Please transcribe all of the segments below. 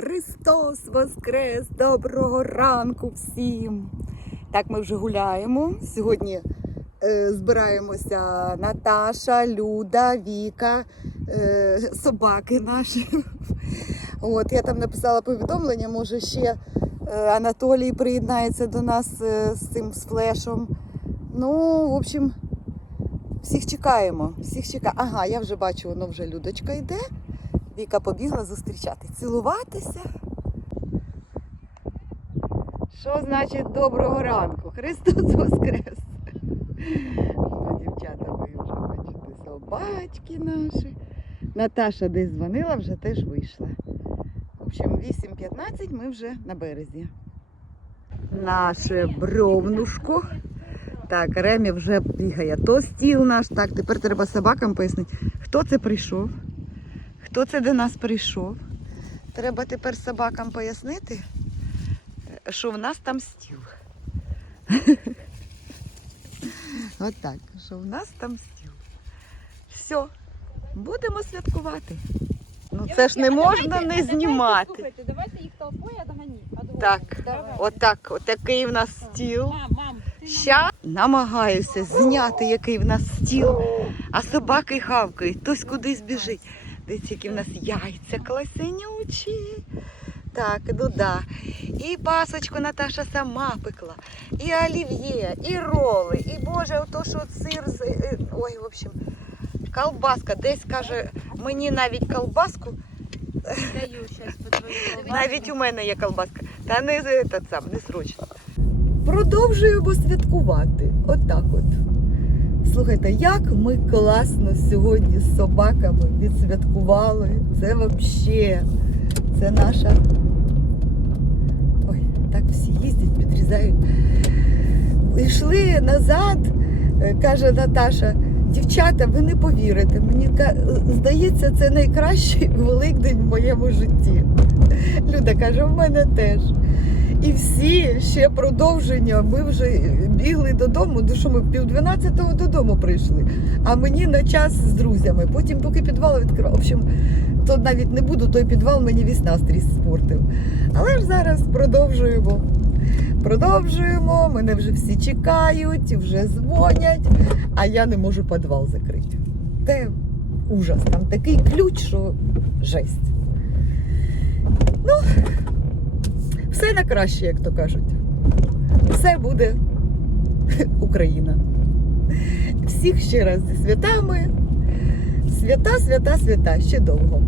Христос Воскрес! Доброго ранку всім! Так, ми вже гуляємо. Сьогодні е, збираємося Наташа, Люда, Віка, е, собаки наші. От, я там написала повідомлення, може ще е, Анатолій приєднається до нас е, з цим з флешом. Ну, в общем, всіх чекаємо. Всіх чекаємо. Ага, я вже бачу, воно вже Людочка йде. Віка побігла зустрічати, цілуватися. Що значить доброго ранку? Христос Воскрес! Дівчата, ви вже бачите, собачки наші. Наташа десь дзвонила, вже теж вийшла. В общем, 8.15 ми вже на березі. Наше бровнушко. Так, Ремі вже бігає. То стіл наш. Так, тепер треба собакам пояснити, хто це прийшов. Хто це до нас прийшов? Треба тепер собакам пояснити, що в нас там стіл. От так, що в нас там стіл. Все, будемо святкувати. Ну це ж не можна не знімати. Слухайте, давайте їх толпою отгоніть. Так, отак, отакий в нас стіл. Ща намагаюся зняти, який в нас стіл, а собаки гавкають, хтось кудись біжить. Дивіться, які в нас яйця класенючі. Так, ну да. І пасочку Наташа сама пекла, і олів'є, і роли, і Боже, ото що сир з. е, Ой, в общем, колбаска. Десь каже, мені навіть колбаску, даю щас по навіть у мене є колбаска. Та не та сам, не срочно. Продовжуємо святкувати. Отак от. Слухайте, як ми класно сьогодні з собаками відсвяткували. Це взагалі. Це наша. Ой, так всі їздять, підрізають. Йшли назад, е, каже Наташа. Дівчата, ви не повірите. Мені здається, це найкращий великдень в моєму житті. Люда каже, в мене теж. І всі ще продовження. Ми вже бігли додому, що ми пів дванадцятого додому прийшли. А мені на час з друзями. Потім, поки підвал відкривав. В общем, то навіть не буду, той підвал мені весь настрій спортив. Але ж зараз продовжуємо. Продовжуємо, мене вже всі чекають, вже дзвонять, а я не можу підвал закрити. Це ужас, там такий ключ, що жесть. Ну, все на краще, як то кажуть. Все буде Україна. Всіх ще раз зі святами. Свята, свята, свята, ще довго.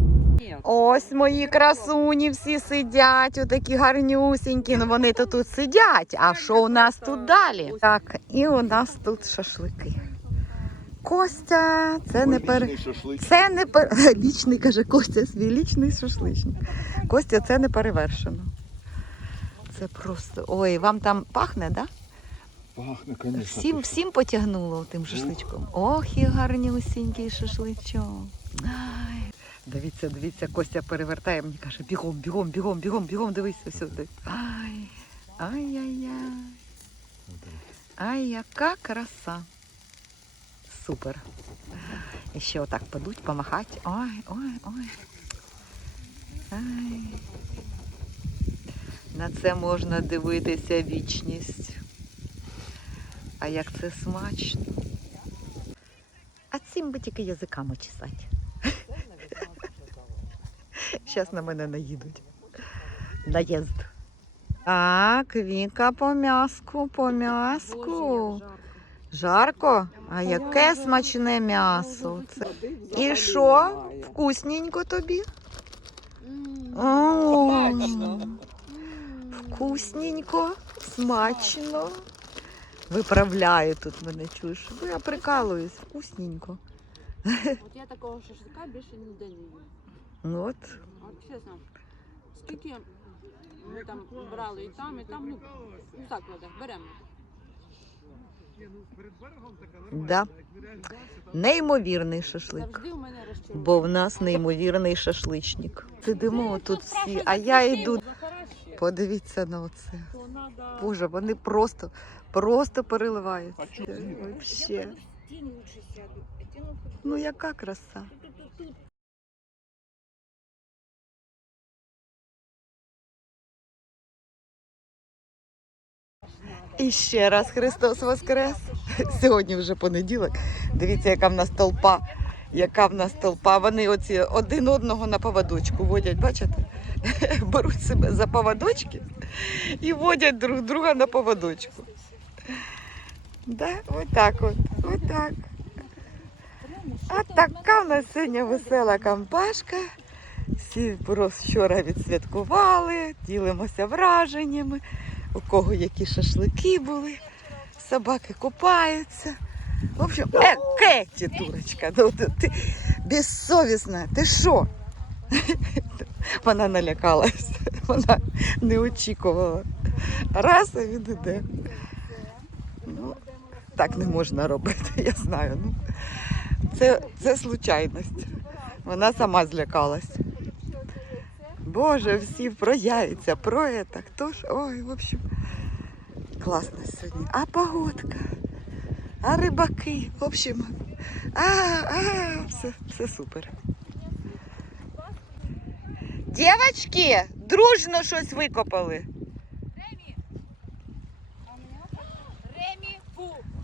Ось мої красуні всі сидять, отакі гарнюсінькі. Ну вони то тут сидять. А що у нас тут далі? Так, і у нас тут шашлики. Костя, це не пер... Це не пер... лічний, каже Костя, свій лічний шашличник. Костя, це не перевершено. Це просто. Ой, вам там пахне, так? Да? Пахне, конечно. Всім, всім потягнуло тим шашличком. Ох, і гарнюсінький шашличок. Ай. Дивіться, дивіться, Костя перевертає, мені каже, бігом, бігом, бігом, бігом, бігом, дивися сюди. Ай, ай-яй-яй. Ай, яка краса. Супер. І ще отак падуть, помахати. Ой, ой, ой. Ай. На це можна дивитися вічність. А як це смачно. А цим би тільки язиками чесати. Зараз на мене наїдуть. Наїзд. Так, Віка по м'яску, по м'яску. Жарко? А яке смачне м'ясо. Це... І що? Вкусненько тобі? О, Вкусненько, смачно. Виправляю тут мене чуєш. Ну, я прикалуюсь, вкусненько. От я такого шашлика більше ніде не їм. Ну От. От чесно, скільки ми там брали і там, і там, ну, у закладах беремо. Да. Неймовірний шашлик. Бо в нас неймовірний шашличник. Сидимо тут всі, а я йду. Подивіться на оце. Боже, вони просто, просто переливаються. Ну яка краса. І ще раз Христос Воскрес. Сьогодні вже понеділок. Дивіться, яка в нас толпа. Яка в нас толпа. Вони оці один одного на поводочку водять, бачите? Беруть себе за поводочки і водять друг друга на поводочку. Да? Отак от. Отак. А така в нас сьогодні весела компашка. Всі вчора відсвяткували, ділимося враженнями, у кого які шашлики були, собаки купаються. В общем, е, Кеті, дурочка, ну, ти, ти безсовісна, ти що? Вона налякалась, вона не очікувала. Раз, а він іде. Ну, так не можна робити, я знаю. Ну, це, це случайність. Вона сама злякалась. Боже, всі про это. Хто ж? Ой, в общем, класно сьогодні. А погодка, а рибаки, в общем, а, а, все, все супер. Дівчатки, дружно щось викопали. Ремі.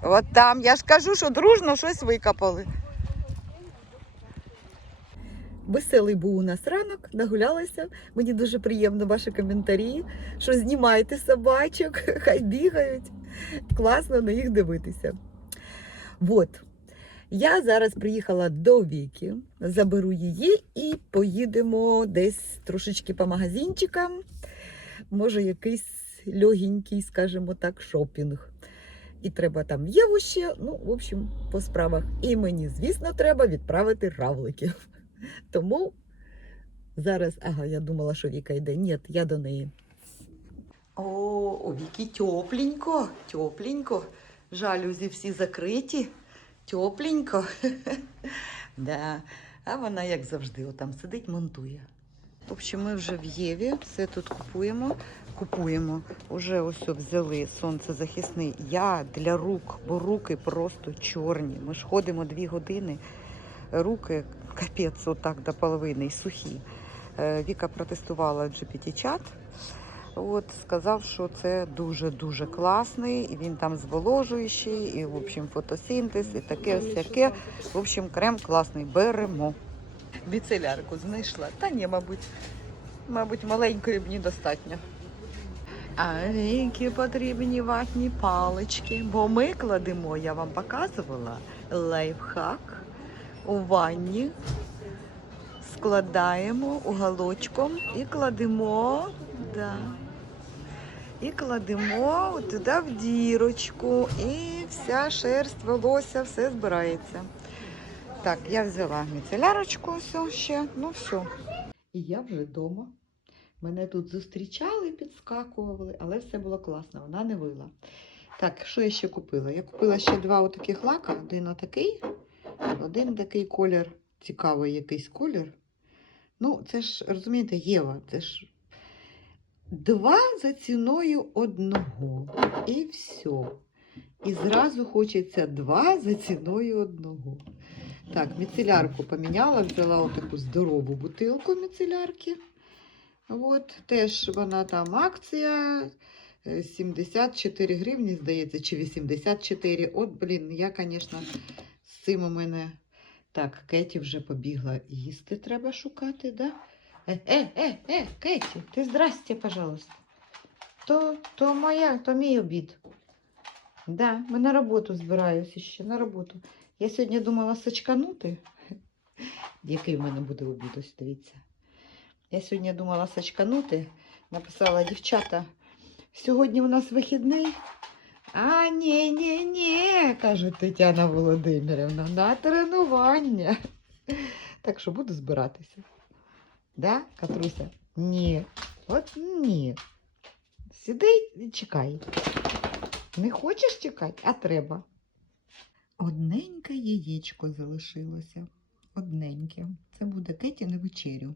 От там, я ж кажу, що дружно щось викопали. Веселий був у нас ранок, нагулялися. Мені дуже приємно ваші коментарі, що знімайте собачок, хай бігають. Класно на їх дивитися. От. Я зараз приїхала до Віки, заберу її і поїдемо десь трошечки по магазинчикам. Може, якийсь легенький, скажімо так, шопінг. І треба там Єву ще, ну, в общем, по справах. І мені, звісно, треба відправити равликів. Тому зараз, ага, я думала, що Віка йде. Ні, я до неї. О, у Віки тепленько, тепленько. Жалюзі всі закриті. Тепленько. да. А вона, як завжди, отам сидить, монтує. В общем, ми вже в Єві, все тут купуємо. Купуємо. Уже ось взяли сонцезахисний. Я для рук, бо руки просто чорні. Ми ж ходимо дві години. Руки капець, отак до половини, сухі. Е, Віка протестувала GPT-чат. От, сказав, що це дуже-дуже класний, і він там зволожуючий, і в общем фотосинтез, і таке всяке. В общем, крем класний. Беремо. Біцелярку знайшла. Та ні, мабуть, мабуть, маленької мені достатньо. А які потрібні ватні палички, бо ми кладемо, я вам показувала, лайфхак у ванні, складаємо уголочком і кладемо, да, і кладемо туди в дірочку, і вся шерсть, волосся, все збирається. Так, я взяла міцелярочку все ще, ну все. І я вже вдома. Мене тут зустрічали, підскакували, але все було класно, вона не вила. Так, що я ще купила? Я купила ще два отаких лака, один отакий, один такий колір, цікавий якийсь колір. Ну, це ж, розумієте, Єва, це ж два за ціною одного. І все. І зразу хочеться два за ціною одного. Так, міцелярку поміняла, взяла отаку здорову бутилку міцелярки. От, теж вона там акція. е, 74 гривні, здається, чи 84. От, блін, я, звісно, з цим у мене. Так, Кеті вже побігла їсти, треба шукати, да? Е, е, е, е, Кеті, ти здрасте, пожалуйста. То, то моя, то мій обід. Да, ми на роботу збираюся ще, на роботу. Я сьогодні думала сачканути. Який в мене буде обід, ось дивіться. Я сьогодні думала сачканути. Написала дівчата, сьогодні у нас вихідний. А, ні, ні, ні, каже Тетяна Володимирівна, на тренування. Так що буду збиратися. Да, Катруся? Ні. От ні. Сиди і чекай. Не хочеш чекати, а треба. Одненьке яєчко залишилося. Одненьке. Це буде Кеті на вечерю.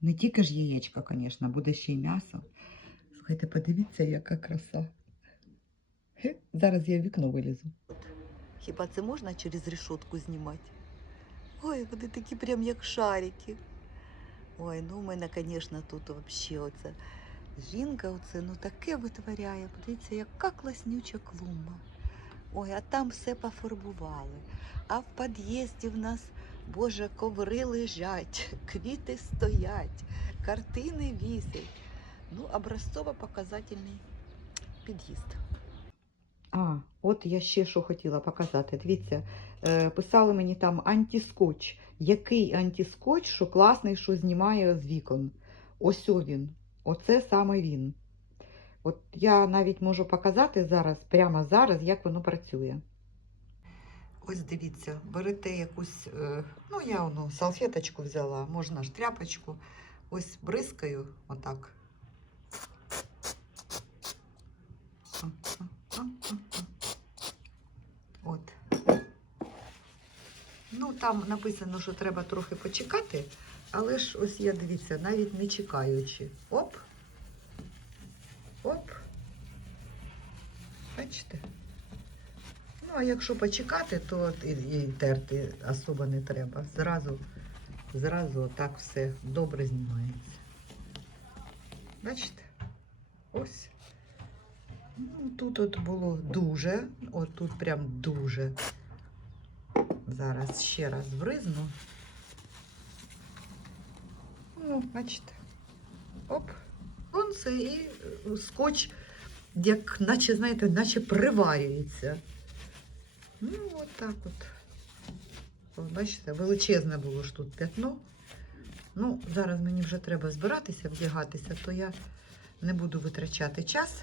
Не тільки ж яєчко, звісно, буде ще й м'ясо. Слухайте, подивіться, яка краса. Зараз я в вікно вилізу. Хіба це можна через решетку знімати? Ой, вони такі прям як шарики. Ой, ну у мене, звісно, тут взагалі оце Жінка оце ну таке витворяє. Подивіться, яка класнюча клумба. Ой, а там все пофарбували. А в під'їзді в нас, Боже, коври лежать, квіти стоять, картини вісять. Ну, образцово-показательний під'їзд. А, от я ще що хотіла показати. Дивіться, е, писали мені там антискотч. Який антискотч, що класний, що знімає з вікон. Ось він. Оце саме він. От я навіть можу показати зараз, прямо зараз, як воно працює. Ось дивіться, берете якусь, е, ну я ну, салфеточку взяла, можна ж тряпочку. Ось бризкаю отак. От. Ну, там написано, що треба трохи почекати, але ж ось я дивіться, навіть не чекаючи. Оп. Оп. Бачите? Ну, а якщо почекати, то і, терти особо не треба. Зразу, зразу так все добре знімається. Бачите? Ось. Ну, тут от було дуже, от тут прям дуже. Зараз ще раз бризну. Ну, бачите. Оп. Сонце і е, скотч, як наче, знаєте, наче приварюється. Ну, от так от. От, бачите, величезне було ж тут п'ятно. Ну, зараз мені вже треба збиратися, вдягатися, то я не буду витрачати час.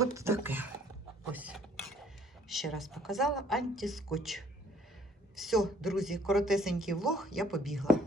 От таке. Ось. Ще раз показала антискотч. Все, друзі, коротесенький влог, я побігла.